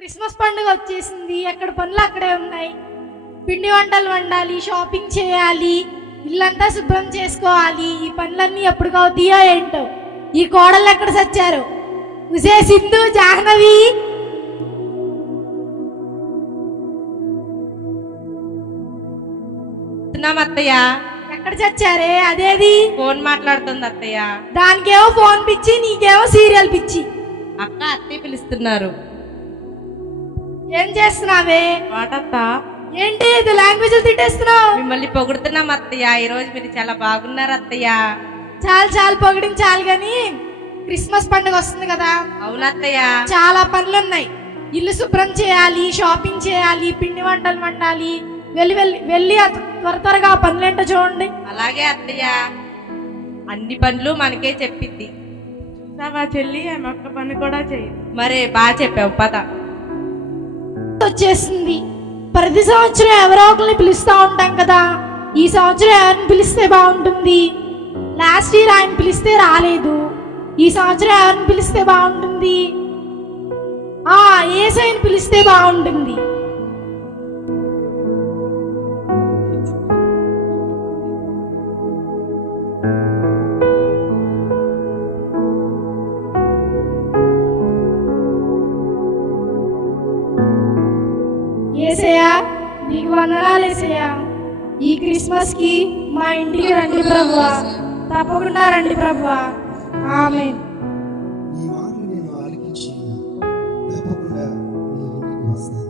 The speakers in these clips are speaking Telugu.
క్రిస్మస్ పండుగ వచ్చేసింది. ఎక్కడ పనులు అక్కడే ఉన్నాయి. పిండి వంటలు వండాలి, షాపింగ్ చేయాలి, ఇల్లంతా శుభ్రం చేసుకోవాలి. ఈ పనులన్నీ ఎప్పుడు అవుతాయో ఏంటో. ఈ కోడళ్ళు ఎక్కడ సచ్చారు? ఉసే సింధు, జాహ్నవి, అత్తయ్య ఎక్కడ చచ్చారే? అదేది ఫోన్ మాట్లాడుతుంది అత్తయ్య. దానికేమో ఫోన్ పిచ్చి, నీకేమో సీరియల్ పిచ్చి. అక్క అత్తయ్య పిలుస్తున్నారు. ఏం చేస్తున్నావే? వాటత్త ఏంటి ఇది లాంగ్వేజ్ తిట్టేస్తున్నావు? మిమ్మల్ని పొగుడుతున్నాం అత్తయ్య. ఈ రోజు మీరు చాలా బాగున్నారు అత్తయ్య. చాలు పొగిడించాలి గాని క్రిస్మస్ పండుగ వస్తుంది కదా. అవునత్తయ్య. చాలా పనులు ఉన్నాయి. ఇల్లు శుభ్రం చేయాలి, షాపింగ్ చేయాలి, పిండి వంటలు వండాలి. వెళ్ళి త్వరగా పనులేంటో చూడండి. అలాగే అత్తయ్య. అన్ని పనులు మనకే చెప్పింది. చూసావా చెల్లి, ఆమె ఒక్క పని కూడా చెయ్యి. మరే బాగా చెప్పావు. పద. వచ్చేసింది. ప్రతి సంవత్సరం ఎవరో ఒకరిని పిలుస్తూ ఉంటాం కదా. ఈ సంవత్సరం ఎవరిని పిలిస్తే బాగుంటుంది? లాస్ట్ ఇయర్ ఆయన పిలిస్తే రాలేదు. ఈ సంవత్సరం ఎవరిని పిలిస్తే బాగుంటుంది? యేసయ్యని పిలిస్తే బాగుంటుంది. యేసయ్యా, నీకు వందనాలు యేసయ్యా. ఈ క్రిస్మస్ కి మా ఇంటికి రండి ప్రభువా, తప్పకుండా రండి ప్రభువా. ఆమేన్. ఈ మాటలు నేను ఆలకించి తప్పకుండా నీ ఇంటికి వస్తాను.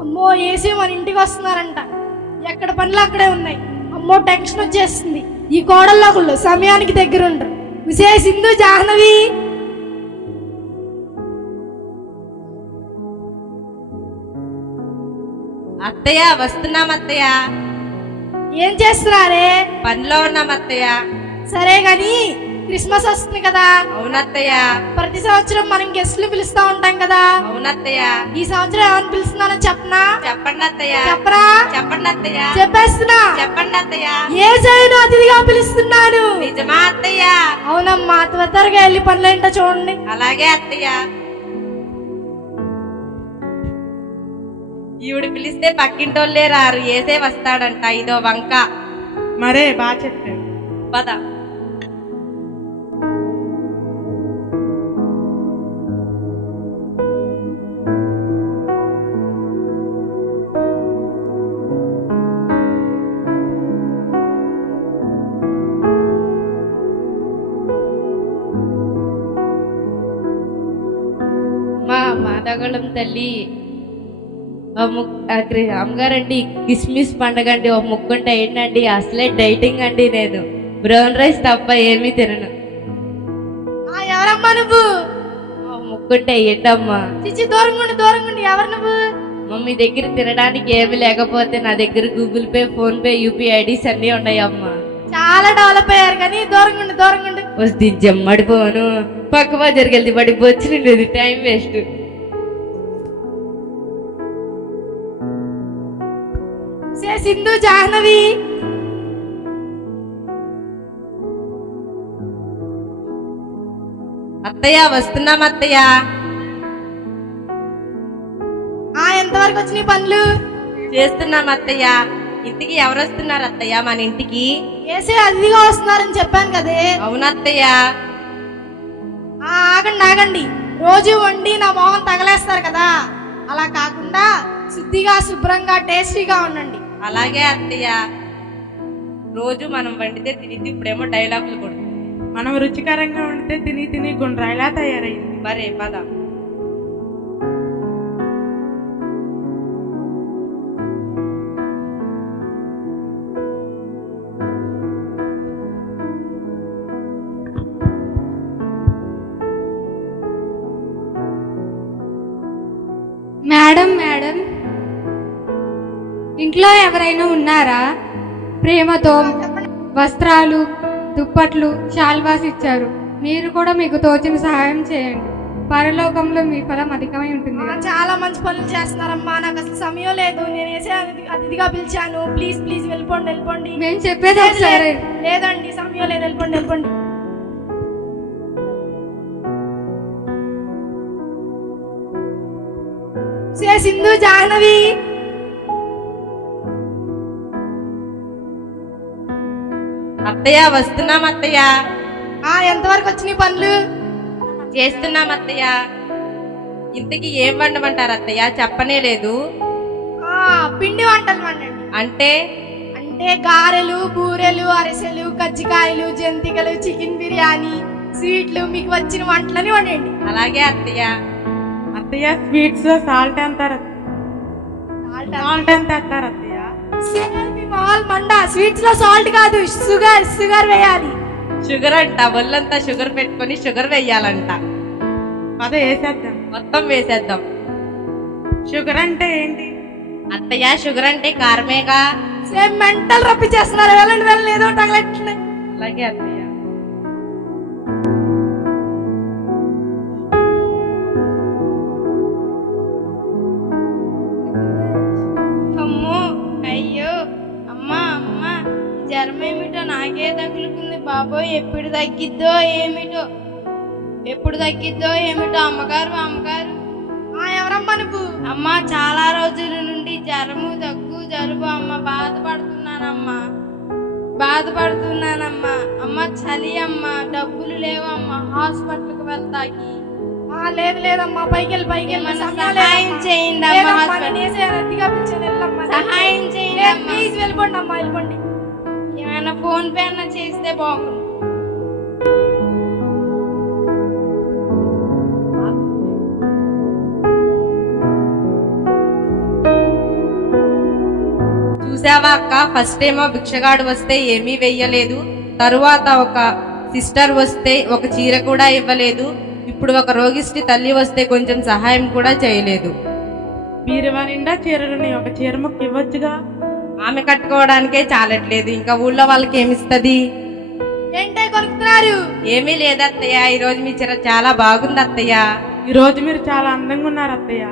అమ్మో, యేసే మన ఇంటికి వస్తున్నారంట. ఎక్కడ పనులు అక్కడే ఉన్నాయి. అమ్మో, టెన్షన్ వచ్చేస్తుంది. ఈ కోడళ్ళకుళ్ళు సమయానికి దగ్గర ఉండరు. విశే సింధు, జాహ్నవి, అత్తయ్య వస్తున్నాం అత్తయ్య. ఏం చేస్తున్నారే? పనిలో ఉన్నాం అత్తయ్య. సరే గాని క్రిస్మస్ వస్తుంది కదా. అవునత్తయ్య. ప్రతి సంవత్సరం మనం గెస్ట్లు పిలుస్తా ఉంటాం కదా. అవునత్తయ్య. ఈ సంవత్సరం ఎవరిని పిలుస్తున్నానో చెప్పనా? చెప్పండి అత్తయ్య. చెప్పరా? చెప్పండి అత్తయ్య. చెప్పేస్తున్నా. చెప్పండి అత్తయ్య. యేసయ్యను అతిథిగా పిలుస్తున్నాను. నిజమా అత్తయ్య? అవునమ్మా, త్వరగా వెళ్ళి పనులేంటో చూడండి. అలాగే అత్తయ్య. ఈవిడ పిలిస్తే పక్కింటోళ్ళే రారు. ఏసే వస్తాడంట. ఇదో వంక. మరే బాగా చెప్పావు. పద. మా మాదాగళం తల్లి అమ్మగారండి, కిస్మిస్ పండగ అండి. ఒక ముక్కుంటే ఏంటండి, అసలే డైటింగ్ అండి. నేను బ్రౌన్ రైస్ తప్ప ఏమీ తినను. ఎవరమ్మా నువ్వు? ముక్కుంటే ఏంటమ్మా? చిచ్చి, దూరంగా ఉండి. ఎవరు నువ్వు? మమ్మీ దగ్గర తినడానికి ఏమి లేకపోతే నా దగ్గర Google pay, phone pay, UP IDs అన్నీ ఉన్నాయమ్మా. చాలా డెవలప్ అయ్యారు కానీ దూరంగా ఉండు. వస్తే జమ్మడిపోను. పక్క బజార్కి వెళ్తే పడిపోవచ్చు. Time waste. సింధు, జాహ్నవి, అత్తయ్య వస్తున్నాం అత్తయ్య. ఎంతవరకు వచ్చినాయి పనులు? చేస్తున్నాం అత్తయ్య. ఇంటికి ఎవరు వస్తున్నారు అత్తయ్య? మన ఇంటికి యేసే అతిథిగా వస్తున్నారని చెప్పాను కదే. అవునత్తయ్య. ఆగండి. రోజు వండి నా మొహం తగలేస్తారు కదా. అలా కాకుండా శుద్ధిగా, శుభ్రంగా, టేస్టీగా ఉండండి. అలాగే అత్తయ్య. రోజు మనం వండితే తిని ఇప్పుడేమో డైలాగులు కొడుతుంది. మనం రుచికరంగా వండితే తిని గుండ్రాయిలా తయారైంది. మరే పద. మేడం, ఇంట్లో ఎవరైనా ఉన్నారా? ప్రేమతో వస్త్రాలు, దుప్పట్లు, శాల్వాస్ ఇచ్చారు. మీరు కూడా మీకు తోచిన సహాయం చేయండి. పరలోకంలో మీ ఫలం అధికమై ఉంటుంది. చాలా మంచి పనులు చేస్తున్నారమ్మా. నాకు అసలు సమయం లేదు. నేను యేసే అతిథిగా పిలిచాను. ప్లీజ్ వెళ్ళిపోండి. మేము చెప్పేది ఒకసారి. లేదండి, సమయం లేదు. వెళ్ళిపోండి. సింధు జాహ్నవి. అత్తయ్య వస్తున్నాం అత్తయ్య. ఎంతవరకు వచ్చినాయి పనులు? చేస్తున్నాం అత్తయ్య. ఇంతకీ ఏం వండమంటారు అత్తయ్య? చెప్పనే లేదు. పిండి వంటలు వండండి. అంటే అంటే గారెలు, బూరెలు, అరిసెలు, కజ్జికాయలు, జంతికలు, చికెన్ బిర్యానీ, స్వీట్లు, మీకు వచ్చిన వంటలని వండండి. అలాగే అత్తయ్య. అత్తయ్య స్వీట్స్ లో సాల్ట్ ఎంత వేస్తారు అత్తయ్య? మండ స్వీట్స్ లో సాల్ట్ కాదు, షుగర్ వేయాలి. షుగర్ అంట, ఒళ్ళంతా షుగర్ పెట్టుకొని షుగర్ వేయాలంట. అదే వేసేద్దాం, మొత్తం వేసేద్దాం. షుగర్ అంటే ఏంటి అత్తయ్య? షుగర్ అంటే కారమేగా. Same mental రప్పించేస్తున్నారు. వెళ్ళండి ఏదో తగలెట్టినాయి. అలాగే అత్తయ్య. అమ్మో, అయ్యో, అమ్మా అమ్మా, జ్వరం ఏమిటో నాకే తగులుకుంది బాబోయ్. ఎప్పుడు తగ్గిద్దో ఏమిటో. అమ్మగారు ఎవరమ్మా నువ్వు? అమ్మ, చాలా రోజుల నుండి జ్వరము, దగ్గు, జలుబు అమ్మ. బాధపడుతున్నానమ్మా. అమ్మ చలి అమ్మ, డబ్బులు లేవమ్మా హాస్పిటల్కి వెళ్తాకి. లేదమ్మా, పైకి సహాయం చేయండి అమ్మా. సహాయం చేయండి అమ్మా. ప్లీజ్ వెళ్ళిపోండి అమ్మా, వెళ్ళిపోండి. ఏమైనా ఫోన్ పే అన్న చేస్తే బాగుంది. చూసావా అక్క, ఫస్ట్ ఏమో భిక్షగాడు వస్తే ఏమీ వెయ్యలేదు, తరువాత ఒక సిస్టర్ వస్తే ఒక చీర కూడా ఇవ్వలేదు, ఇప్పుడు ఒక రోగిష్టి తల్లి వస్తే కొంచెం సహాయం కూడా చేయలేదు. బీరువా నిండా చీరలని, ఒక చీర ముక్క ఇవ్వచ్చుగా. ఆమె కట్టుకోవడానికే చాలట్లేదు, ఇంకా ఊళ్ళో వాళ్ళకి ఏమిస్తది? ఏంటే కొనుక్కున్నారు? ఏమీ లేదత్తయ్య, ఈ రోజు మీ చీర చాలా బాగుంది అత్తయ్య. ఈ రోజు మీరు చాలా అందంగా ఉన్నారు అత్తయ్య.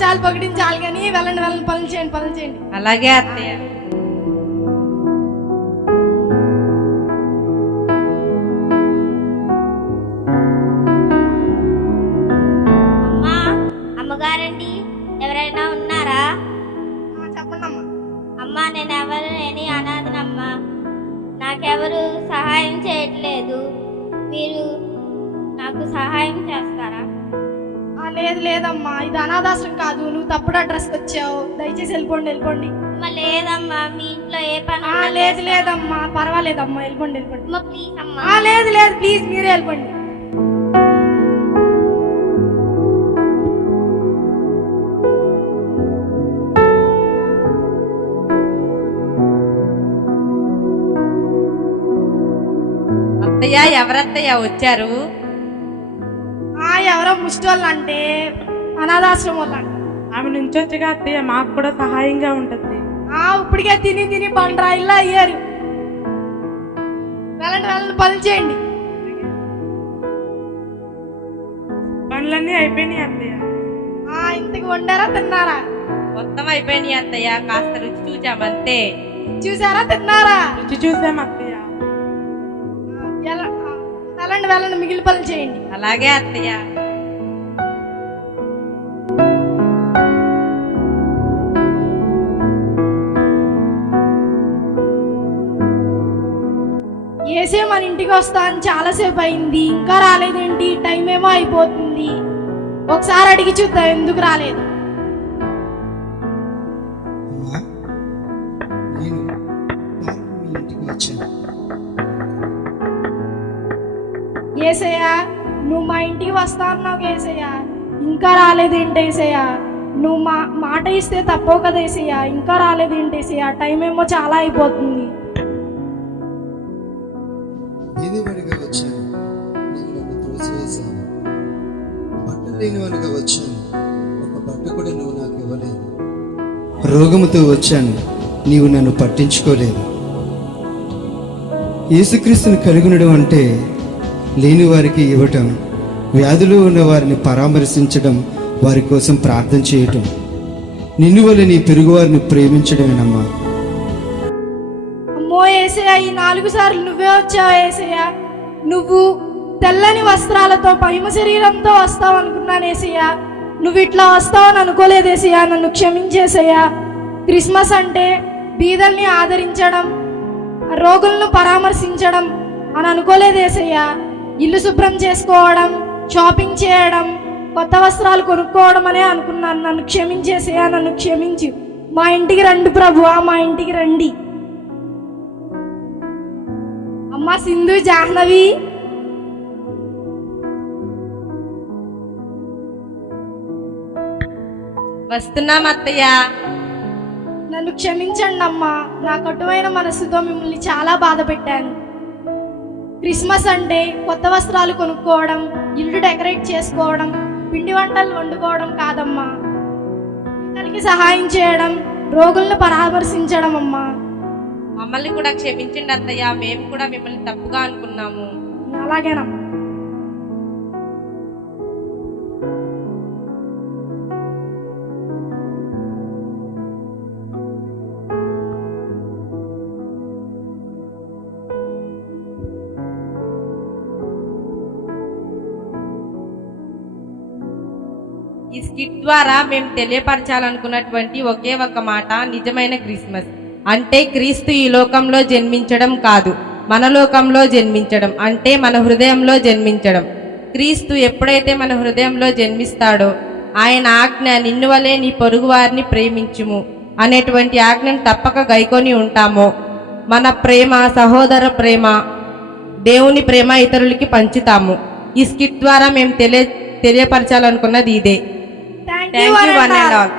చాలు పొగిడించాలి కానీ వెళ్ళండి పనులు చేయండి. అలాగే అత్తయ్య. అమ్మగారండి, ఎవరైనా ఉన్నారా? చెప్పండి అమ్మా. అమ్మా, నేను ఎవరు లేని అనాథనమ్మా. నాకెవరు సహాయం చేయట్లేదు. మీరు నాకు సహాయం చేస్తారా? లేదమ్మా, ఇది అనాథాశ్రమం కాదు. నువ్వు తప్పుడు అడ్రస్కి వచ్చావు. దయచేసి వెళ్ళిపోండి. అమ్మ, లేదమ్మా, మీ ఇంట్లో ఏ పని లేదమ్మా, పర్వాలేదమ్మా, వెళ్ళిపోండి. అమ్మ, ప్లీజ్ అమ్మా. లేదు ప్లీజ్ మీరే వెళ్ళిపోండి. అత్తయ్య, ఎవరత్తయ్య వచ్చారు? ఎవరో ముష్టి వాళ్ళు అంటే అనాథాశ్రమం వాళ్ళు అంట. ఆమె నుంచొచ్చుగా అత్తయ్య, మాకు కూడా సహాయంగా ఉంటుంది. ఇప్పటికే తిని బండ్రా ఇలా అయ్యారు. వెళ్ళండి పనులు చేయండి. పనులన్నీ అయిపోయినాయి అత్తయ్య. ఇంతకు వండారా, తిన్నారా? మొత్తం అయిపోయినాయి అత్తయ్య, కాస్త రుచి చూచామంతే. చూసారా, తిన్నారా? రుచి చూసాం అత్తయ్య. వెళ్ళండి మిగిలిన పనులు చేయండి. అలాగే అత్తయ్య. ఏసే మన ఇంటికి వస్తా అని చాలాసేపు అయింది, ఇంకా రాలేదేంటి? టైం ఏమో అయిపోతుంది. ఒకసారి అడిగి చూద్దాం ఎందుకు రాలేదు. అమ్మా, నేను మీ ఇంటికి వచ్చాను. ఏసయ్యా, నువ్వు మా ఇంటికి వస్తా అన్నావు ఏసయ్యా, ఇంకా రాలేదేంటి ఏసయ్యా? నువ్వు మాట ఇస్తే తప్పవు కదా ఏసయ్యా, ఇంకా రాలేదేంటి ఏసయ్యా? టైం ఏమో చాలా అయిపోతుంది. బీదవాడిగా వచ్చాను, నీవు నన్ను త్రోసివేశావు. బట్టలు లేనివాడిగా వచ్చాను, ఒక బట్ట కూడా నువ్వు నాకు ఇవ్వలేదు. రోగముతో వచ్చాను, నీవు నన్ను పట్టించుకోలేదు. యేసుక్రీస్తుని కలుగునడం అంటే లేని వారికి ఇవ్వటం, వ్యాధులు ఉన్న వారిని పరామర్శించడం, వారి కోసం ప్రార్థన చేయటం, నిన్ను వల్ల నీ పొరుగువారిని ప్రేమించడమేనమ్మా. అమ్మో ఏసయ్యా, ఈ 4 సార్లు నువ్వే వచ్చావు ఏసయ్యా. నువ్వు తెల్లని వస్త్రాలతో మహిమ శరీరంతో వస్తావు అనుకున్నాను ఏసయ్యా. నువ్వు ఇట్లా వస్తావని అనుకోలేదేసయ్యా, నన్ను క్షమించేసయ్యా. క్రిస్మస్ అంటే బీదల్ని ఆదరించడం, రోగులను పరామర్శించడం అని అనుకోలేదేసయ్యా. ఇల్లు శుభ్రం చేసుకోవడం, షాపింగ్ చేయడం, కొత్త వస్త్రాలు కొనుక్కోవడం అనే అనుకున్నాను. నన్ను క్షమించేసయ్యా, నన్ను క్షమించు. మా ఇంటికి రండి ప్రభువా, మా ఇంటికి రండి. అమ్మ సింధు, జాహ్నవి, వస్తున్నాం అత్తయ్య. నన్ను క్షమించండి అమ్మా. నా కటువైన మనసుతో మిమ్మల్ని చాలా బాధ పెట్టాను. క్రిస్మస్ అంటే కొత్త వస్త్రాలు కొనుక్కోవడం, ఇల్లు డెకరేట్ చేసుకోవడం, పిండి వంటలు వండుకోవడం కాదమ్మా. ఇతనికి సహాయం చేయడం, రోగులను పరామర్శించడం అమ్మా. మమ్మల్ని కూడా క్షమించండి అత్తయ్య, మేము కూడా మిమ్మల్ని తప్పుగా అనుకున్నాము. అలాగేనమ్మా. ఈ స్కిట్ ద్వారా మేము తెలియపరచాలనుకున్నటువంటి ఒకే ఒక మాట, నిజమైన క్రిస్మస్ అంటే క్రీస్తు ఈ లోకంలో జన్మించడం కాదు, మన లోకంలో జన్మించడం, అంటే మన హృదయంలో జన్మించడం. క్రీస్తు ఎప్పుడైతే మన హృదయంలో జన్మిస్తాడో ఆయన ఆజ్ఞ, నిన్ను వలే నీ పొరుగు వారిని ప్రేమించుము అనేటువంటి ఆజ్ఞను తప్పక గైకొని ఉంటామో మన ప్రేమ, సహోదర ప్రేమ, దేవుని ప్రేమ ఇతరులకి పంచుతాము. ఈ స్కిట్ ద్వారా మేము తెలియపరచాలనుకున్నది ఇదే. Thank thank you one and all.